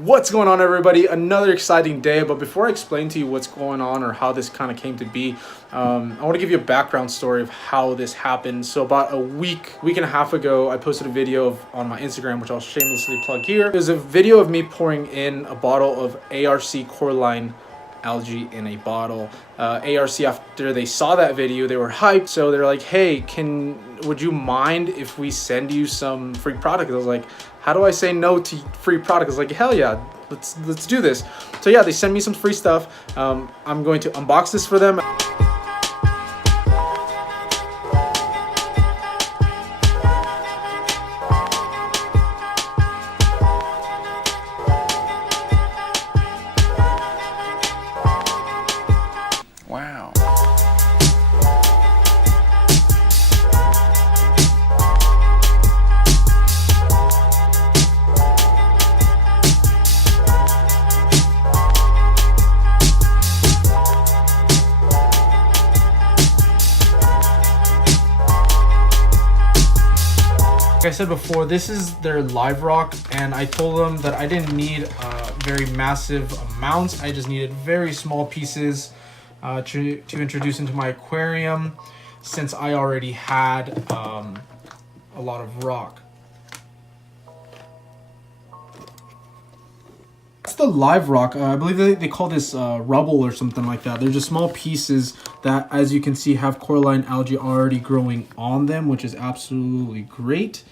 What's going on, everybody? Another exciting day, but before I explain to you what's going on or how this kind of came to be, I want to give you a background story of how this happened. So about a week and a half ago, I posted a video on my Instagram, which I'll shamelessly plug here. It was a video of me pouring in a bottle of ARC Coralline algae in a bottle. ARC, after they saw that video, they were hyped, so they're like, hey, would you mind if we send you some free product? I was like, how do I say no to free product? I was like, hell yeah, let's do this. So yeah, they sent me some free stuff. I'm going to unbox this for them. Wow. Like I said before, this is their live rock, and I told them that I didn't need very massive amounts. I just needed very small pieces to introduce into my aquarium, since I already had a lot of rock. That's the live rock. I believe they call this rubble or something like that. They're just small pieces that, as you can see, have coralline algae already growing on them, which is absolutely great.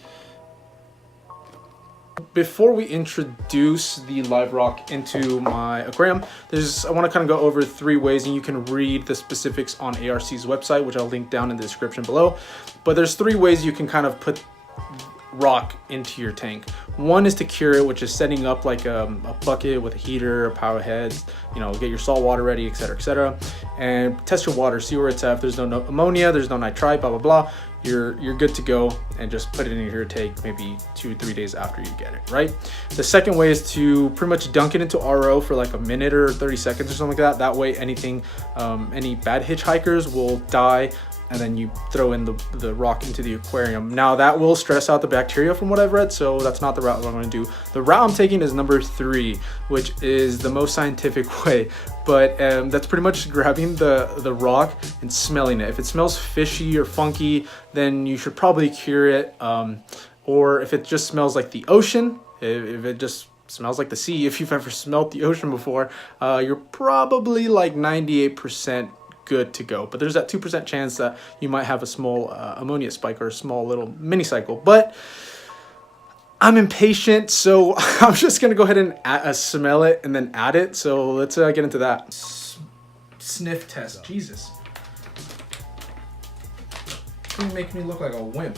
Before we introduce the live rock into my aquarium, I want to kind of go over 3 ways, and you can read the specifics on ARC's website, which I'll link down in the description below. But there's 3 ways you can kind of put rock into your tank. One is to cure it, which is setting up like a bucket with a heater, a power head, get your salt water ready, etc., and test your water, see where it's at. If there's no ammonia, there's no nitrite, blah blah blah, you're good to go, and just put it in your tank maybe 2-3 days after you get it, right? The second way is to pretty much dunk it into RO for like a minute or 30 seconds or something like that. That way anything, any bad hitchhikers will die, and then you throw in the rock into the aquarium. Now that will stress out the bacteria from what I've read, so that's not the route I'm going to do. The route I'm taking is number 3, which is the most scientific way, but that's pretty much grabbing the rock and smelling it. If it smells fishy or funky, then you should probably cure it, or if it just smells like the ocean, if it just smells like the sea, if you've ever smelled the ocean before, you're probably like 98% good to go. But there's that 2% chance that you might have a small ammonia spike or a small little mini cycle. But I'm impatient, so I'm just gonna go ahead and smell it and then add it. So let's get into that. Sniff test. Jesus, it's make me look like a wimp.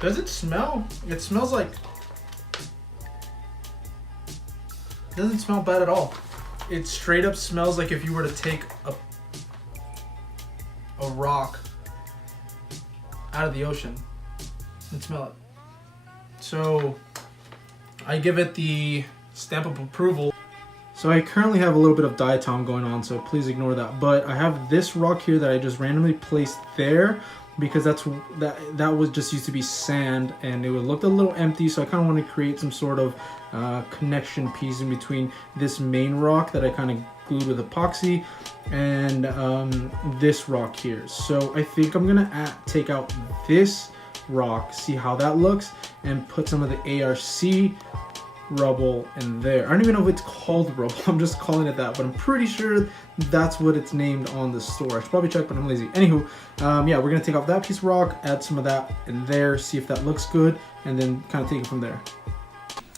Does it smell? It smells like, doesn't smell bad at all. It straight up smells like if you were to take a rock out of the ocean and smell it. So I give it the stamp of approval. So I currently have a little bit of diatom going on, so please ignore that. But I have this rock here that I just randomly placed there, because that was just used to be sand, and it looked a little empty, so I kind of want to create some sort of connection piece in between this main rock that I kind of glued with epoxy and this rock here. So I think I'm gonna take out this rock, see how that looks, and put some of the ARC rubble in there. I don't even know if it's called rubble, I'm just calling it that, but I'm pretty sure that's what it's named on the store. I should probably check, but I'm lazy. Anywho, yeah, we're gonna take off that piece of rock, add some of that in there, see if that looks good, and then kind of take it from there.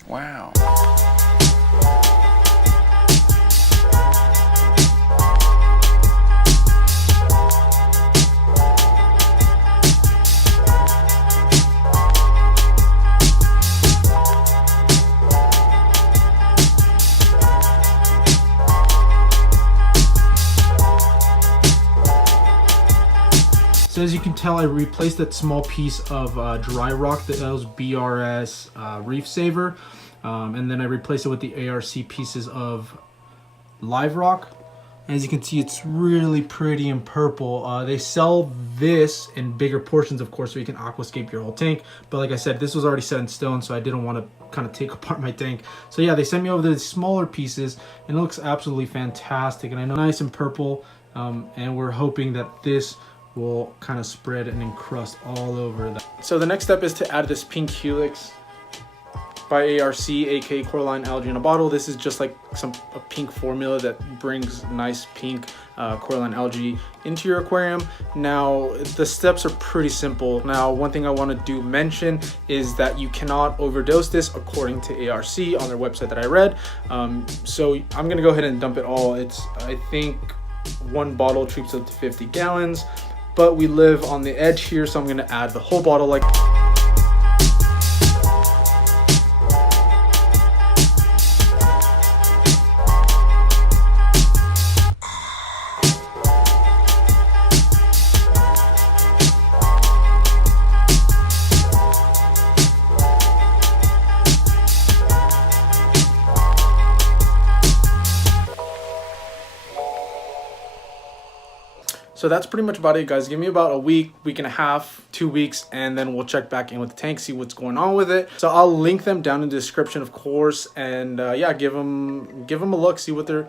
Wow. So as you can tell, I replaced that small piece of dry rock that was BRS Reef Saver, and then I replaced it with the ARC pieces of live rock. As you can see, it's really pretty and purple. They sell this in bigger portions, of course, so you can aquascape your whole tank. But like I said, this was already set in stone, so I didn't want to kind of take apart my tank. So yeah, they sent me over the smaller pieces, and it looks absolutely fantastic. And I know nice and purple, and we're hoping that this will kind of spread and encrust all over that. So the next step is to add this pink helix by ARC, aka Coralline Algae in a bottle. This is just like a pink formula that brings nice pink Coralline algae into your aquarium. Now the steps are pretty simple. Now one thing I want to mention is that you cannot overdose this according to ARC on their website that I read. So I'm gonna go ahead and dump it all. It's, I think, one bottle treats up to 50 gallons, but we live on the edge here, so I'm gonna add the whole bottle like. So that's pretty much about it, guys. Give me about a week, week and a half, 2 weeks, and then we'll check back in with the tank, see what's going on with it. So I'll link them down in the description, of course, and yeah, give them a look, see what they're